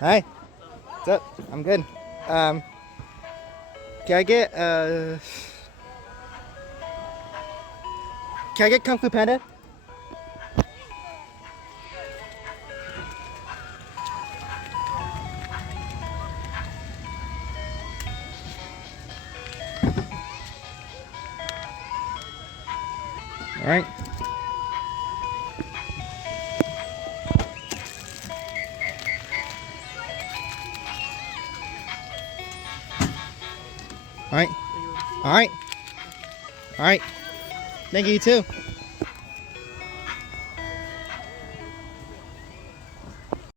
Hi. What's up? I'm good. Um, can I get Kung Fu Panda? All right. All right. All right. All right. Thank you, you too.